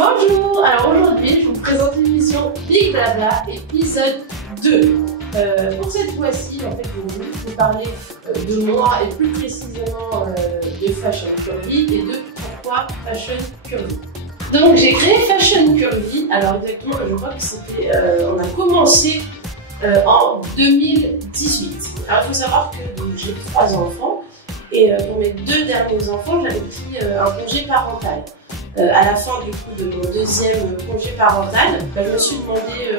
Bonjour, alors aujourd'hui je vous présente l'émission Big Blabla épisode 2. Pour cette fois-ci, en fait, je vais vous parler de moi et plus précisément de Fashion Curvy et de pourquoi Fashion Curvy. Donc j'ai créé Fashion Curvy, alors exactement je crois que c'était, on a commencé en 2018. Alors il faut savoir que j'ai 3 enfants et pour mes 2 derniers enfants j'avais pris un congé parental. À la fin du coup de mon 2e congé parental, je me suis demandé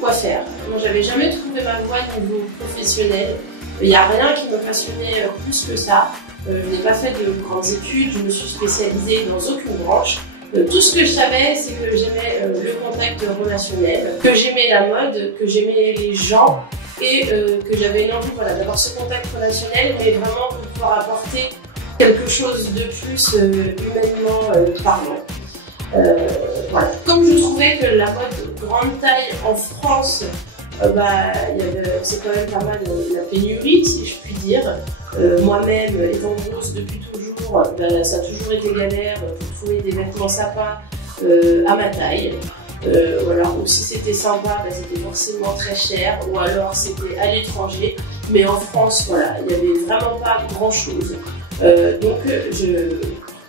quoi faire. Moi j'avais jamais trouvé ma voie au niveau professionnel. Il n'y a rien qui me passionnait plus que ça. Je n'ai pas fait de grandes études, je me suis spécialisée dans aucune branche. Tout ce que je savais, c'est que j'aimais le contact relationnel, que j'aimais la mode, que j'aimais les gens et que j'avais l'envie d'avoir ce contact relationnel, mais vraiment pour pouvoir apporter quelque chose de plus humainement parlant. Voilà. Comme je trouvais que la mode grande taille en France, c'est quand même pas mal la pénurie, si je puis dire. Moi-même, étant grosse depuis toujours, ça a toujours été galère pour trouver des vêtements sympas à ma taille. Voilà. Ou si c'était sympa, c'était forcément très cher, ou alors c'était à l'étranger. Mais en France, voilà, il n'y avait vraiment pas grand-chose. Donc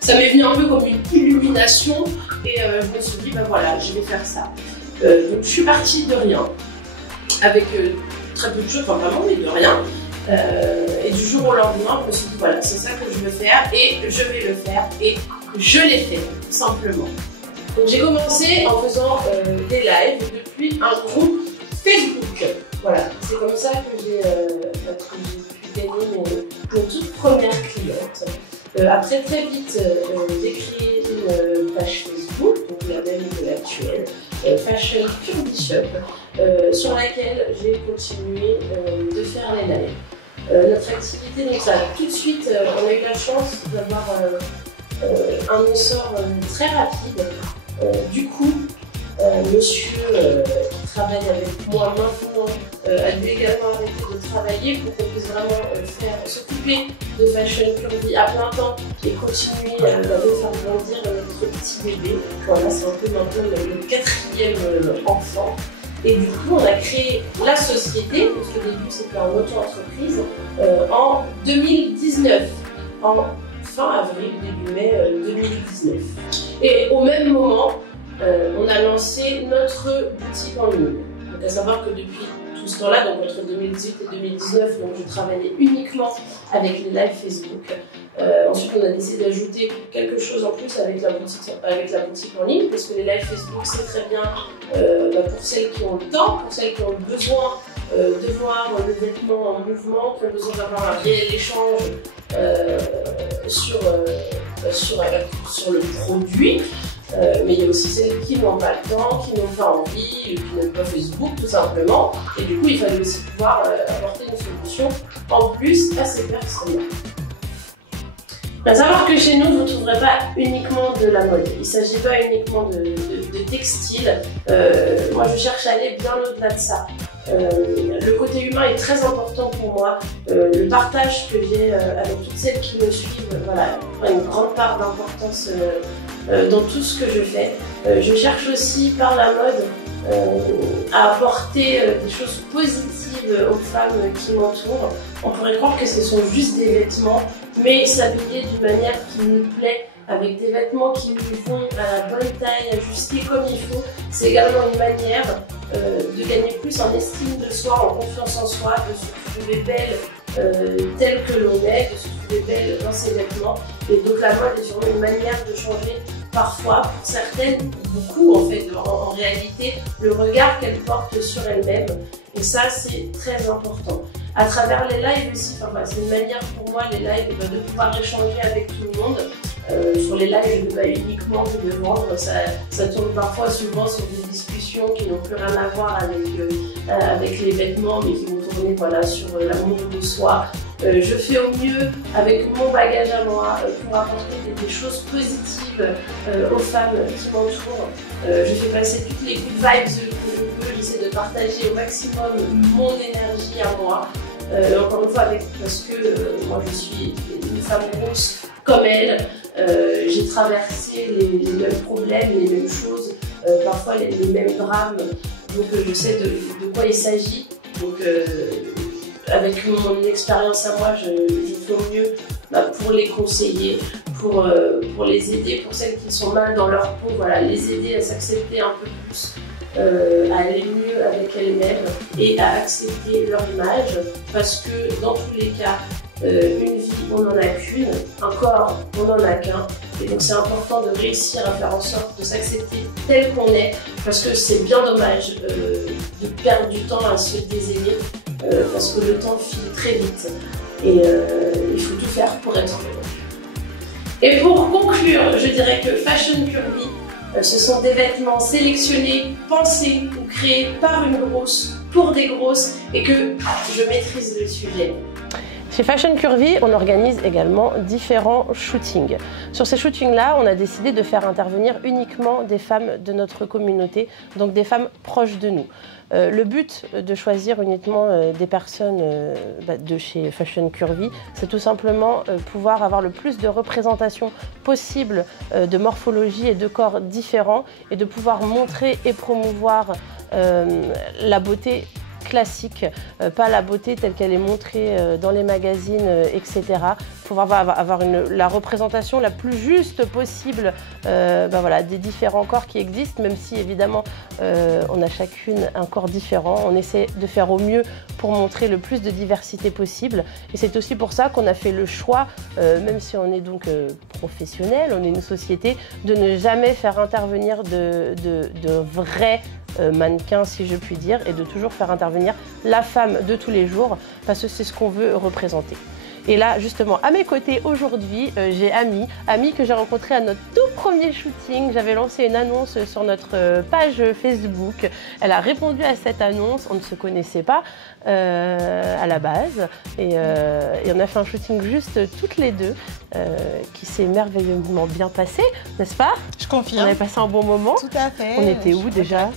ça m'est venu un peu comme une illumination et je me suis dit voilà, je vais faire ça. Donc je suis partie de rien avec très peu de choses, enfin vraiment mais de rien, et du jour au lendemain je me suis dit voilà, c'est ça que je veux faire et je vais le faire et je l'ai fait tout simplement. Donc j'ai commencé en faisant des lives depuis un groupe Facebook. Voilà, c'est comme ça que j'ai pu gagner mes toutes premières clientes. Après très vite, j'ai créé une page Facebook, donc la même que l'actuelle, Fashion Curvy Shop, sur laquelle j'ai continué de faire les lives. Notre activité, donc ça tout de suite, on a eu la chance d'avoir un essor très rapide. Du coup, monsieur qui travaille avec moi maintenant a dû également arrêter de travailler pour qu'on puisse vraiment s'occuper de Fashion Curvy à plein temps et continuer de faire grandir notre petit bébé. Voilà, c'est un peu maintenant le 4e enfant. Et du coup, on a créé la société, parce qu'au début c'était en auto-entreprise, en 2019, en fin avril, début mai 2019. Et au même moment, on a lancé notre boutique en ligne. Donc à savoir que depuis tout ce temps-là, donc entre 2018 et 2019, donc je travaillais uniquement avec les lives Facebook. Ensuite, on a décidé d'ajouter quelque chose en plus avec la boutique en ligne, parce que les lives Facebook, c'est très bien pour celles qui ont le temps, pour celles qui ont besoin de voir le vêtement en mouvement, qui ont besoin d'avoir un réel échange sur le produit. Mais il y a aussi celles qui n'ont pas le temps, qui n'ont pas envie, qui n'aiment pas Facebook tout simplement. Et du coup, il fallait aussi pouvoir apporter une solution en plus à ces personnes-là. À savoir que chez nous, vous ne trouverez pas uniquement de la mode. Il ne s'agit pas uniquement de textile. Moi, je cherche à aller bien au-delà de ça. Le côté humain est très important pour moi. Le partage que j'ai avec toutes celles qui me suivent, voilà, prend une grande part d'importance dans tout ce que je fais. Je cherche aussi par la mode à apporter des choses positives aux femmes qui m'entourent. On pourrait croire que ce sont juste des vêtements, mais s'habiller d'une manière qui nous plaît, avec des vêtements qui nous vont à la bonne taille, ajustés comme il faut, c'est également une manière de gagner plus en estime de soi, en confiance en soi, de se trouver belle telle que l'on est, de se trouver belle dans ses vêtements. Et donc la mode est sûrement une manière de changer parfois, pour certaines, beaucoup en fait, en réalité, le regard qu'elles portent sur elles-mêmes. Et ça, c'est très important. À travers les lives aussi, c'est une manière pour moi, les lives, de pouvoir échanger avec tout le monde. Sur les lives, je ne veux pas uniquement me vendre, ça tourne parfois souvent sur des discussions qui n'ont plus rien à voir avec les vêtements, mais qui vont tourner sur l'amour de soi. Je fais au mieux avec mon bagage à moi pour apporter des choses positives aux femmes qui m'entourent. Je fais passer toutes les good vibes que je peux, j'essaie de partager au maximum mon énergie à moi. Encore une fois, parce que moi je suis une femme grosse comme elle, j'ai traversé répéter les mêmes problèmes, les mêmes choses, parfois les mêmes drames. Donc je sais de quoi il s'agit. Donc avec mon expérience à moi, je fais au mieux pour les conseiller, pour les aider, pour celles qui sont mal dans leur peau, voilà, les aider à s'accepter un peu plus, à aller mieux avec elles-mêmes et à accepter leur image, parce que dans tous les cas, une vie, on n'en a qu'une, un corps, on n'en a qu'un, et donc c'est important de réussir à faire en sorte de s'accepter tel qu'on est, parce que c'est bien dommage de perdre du temps à se désaimer, parce que le temps file très vite, et il faut tout faire pour être heureux. Et pour conclure, je dirais que Fashion Curvy, ce sont des vêtements sélectionnés, pensés ou créés par une grosse, pour des grosses, et que je maîtrise le sujet. Chez Fashion Curvy, on organise également différents shootings. Sur ces shootings-là, on a décidé de faire intervenir uniquement des femmes de notre communauté, donc des femmes proches de nous. Le but de choisir uniquement des personnes de chez Fashion Curvy, c'est tout simplement pouvoir avoir le plus de représentation possible de morphologie et de corps différents et de pouvoir montrer et promouvoir la beauté classique, pas la beauté telle qu'elle est montrée dans les magazines, etc. Pouvoir avoir la représentation la plus juste possible voilà, des différents corps qui existent, même si évidemment on a chacune un corps différent. On essaie de faire au mieux pour montrer le plus de diversité possible. Et c'est aussi pour ça qu'on a fait le choix, même si on est donc professionnel, on est une société, de ne jamais faire intervenir de vrais mannequin, si je puis dire, et de toujours faire intervenir la femme de tous les jours, parce que c'est ce qu'on veut représenter. Et là, justement, à mes côtés aujourd'hui, j'ai Ami que j'ai rencontrée à notre tout premier shooting. J'avais lancé une annonce sur notre page Facebook. Elle a répondu à cette annonce. On ne se connaissait pas à la base. Et on a fait un shooting juste toutes les deux, qui s'est merveilleusement bien passé, n'est-ce pas? Je confirme. On avait passé un bon moment. Tout à fait. On était où déjà?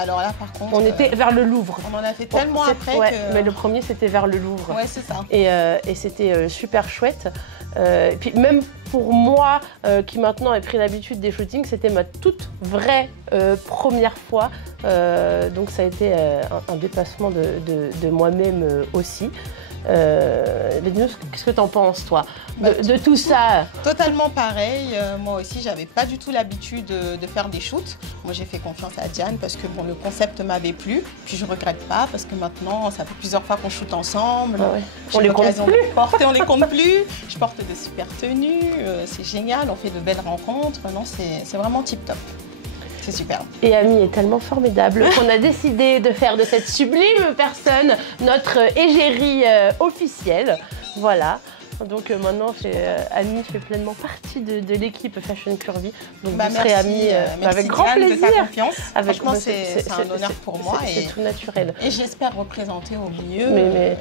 Alors là, par contre... On était vers le Louvre. On en a fait tellement après ouais, que... Mais le premier, c'était vers le Louvre. Ouais, c'est ça. Et c'était super chouette. Et puis même pour moi, qui maintenant ai pris l'habitude des shootings, c'était ma toute vraie première fois. Donc ça a été un dépassement de moi-même aussi. Qu'est-ce que tu en penses, toi, de tout ça? Totalement pareil. Moi aussi, j'avais pas du tout l'habitude de faire des shoots. Moi, j'ai fait confiance à Diane parce que bon, le concept m'avait plu. Puis je regrette pas parce que maintenant, ça fait plusieurs fois qu'on shoot ensemble. Ah ouais. On les compte plus. On les compte plus. Je porte de super tenues. C'est génial. On fait de belles rencontres. Non, c'est vraiment tip top. C'est super. Et Ami est tellement formidable qu'on a décidé de faire de cette sublime personne notre égérie officielle. Voilà. Donc maintenant, Ami fait pleinement partie de l'équipe Fashion Curvy. Donc vous serez Ami avec grand plaisir. De ta confiance. Franchement, c'est un honneur pour moi. C'est tout naturel. Et j'espère représenter au mieux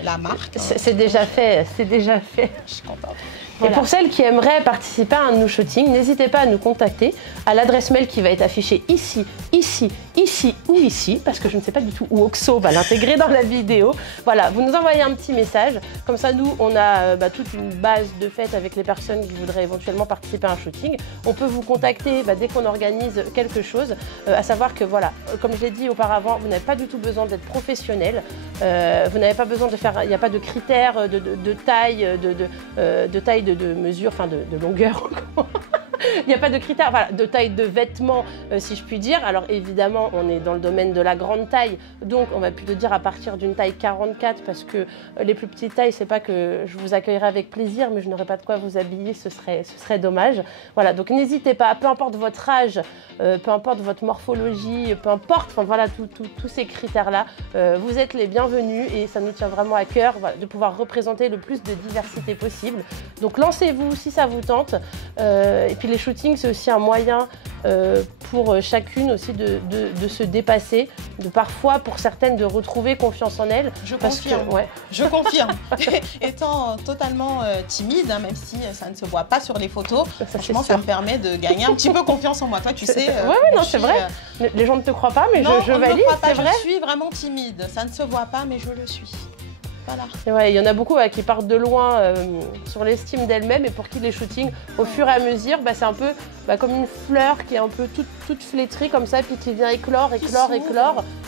la marque. C'est déjà fait, c'est déjà fait. Je suis contente. Voilà. Et pour celles qui aimeraient participer à un de nos shootings, n'hésitez pas à nous contacter à l'adresse mail qui va être affichée ici, ici, ici ou ici, parce que je ne sais pas du tout où Oxo va l'intégrer dans la vidéo. Voilà, vous nous envoyez un petit message, comme ça nous on a toute une base de fait avec les personnes qui voudraient éventuellement participer à un shooting. On peut vous contacter dès qu'on organise quelque chose, à savoir que voilà, comme je l'ai dit auparavant, vous n'avez pas du tout besoin d'être professionnel, vous n'avez pas besoin de faire, il n'y a pas de critères de taille, de taille de mesure, enfin de longueur. Il n'y a pas de critères, voilà, de taille de vêtements, si je puis dire. Alors évidemment, on est dans le domaine de la grande taille, donc on va plutôt dire à partir d'une taille 44, parce que les plus petites tailles, c'est pas que je vous accueillerai avec plaisir, mais je n'aurai pas de quoi vous habiller, ce serait dommage. Voilà, donc n'hésitez pas, peu importe votre âge, peu importe votre morphologie, peu importe, enfin voilà, tous ces critères-là, vous êtes les bienvenus et ça nous tient vraiment à cœur, voilà, de pouvoir représenter le plus de diversité possible. Donc lancez-vous si ça vous tente, et puis les shootings, c'est aussi un moyen pour chacune aussi de se dépasser, de parfois pour certaines de retrouver confiance en elles. Je confirme. Ouais. Je confirme. Étant totalement timide, hein, même si ça ne se voit pas sur les photos, franchement, ça me permet de gagner un petit peu confiance en moi. Toi, tu sais. Oui, non, c'est vrai. Les gens ne te croient pas, mais non, je valide, c'est vrai. Je suis vraiment timide. Ça ne se voit pas, mais je le suis. pas là. Et ouais, il y en a beaucoup qui partent de loin sur l'estime d'elles-mêmes et pour qui les shootings, au fur et à mesure, c'est un peu comme une fleur qui est un peu toute flétrie comme ça, puis qui vient éclore,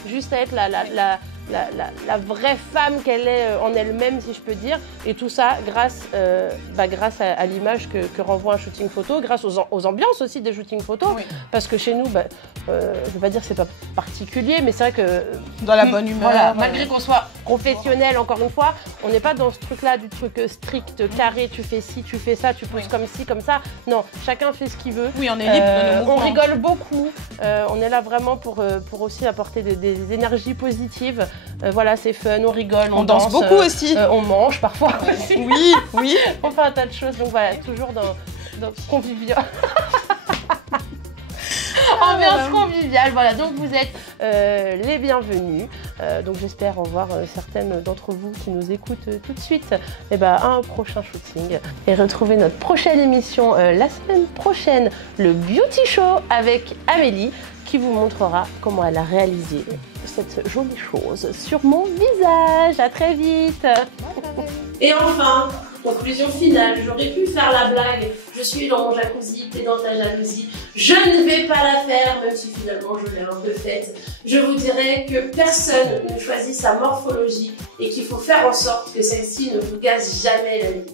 juste à être la vraie femme qu'elle est en elle-même, si je peux dire. Et tout ça grâce à l'image que renvoie un shooting photo, grâce aux ambiances aussi des shootings photos. Oui. Parce que chez nous, je ne veux pas dire que c'est pas particulier, mais c'est vrai que... Dans la bonne humeur. Voilà, malgré qu'on soit professionnel, encore une fois, on n'est pas dans ce truc-là, du truc strict, carré, tu fais ci, tu fais ça, tu poses comme ci, comme ça. Non, chacun fait ce qu'il veut. Oui, on est libre de nos mouvements. On rigole beaucoup. On est là vraiment pour aussi apporter des énergies positives. Voilà, c'est fun, on rigole, on danse beaucoup aussi. On mange parfois aussi. Oui, oui. On fait un tas de choses, donc voilà, toujours dans convivial. Ambiance conviviale, voilà, donc vous êtes les bienvenus. Donc j'espère en voir certaines d'entre vous qui nous écoutent tout de suite à un prochain shooting. Et retrouver notre prochaine émission la semaine prochaine, le Beauty Show avec Amélie, qui vous montrera comment elle a réalisé cette jolie chose sur mon visage. À très vite. Et enfin, conclusion finale, j'aurais pu faire la blague, je suis dans mon jacuzzi, t'es dans ta jalousie, je ne vais pas la faire, même si finalement je l'ai un peu faite. Je vous dirais que personne ne choisit sa morphologie et qu'il faut faire en sorte que celle-ci ne vous gaze jamais la vie.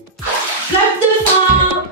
Clap de fin!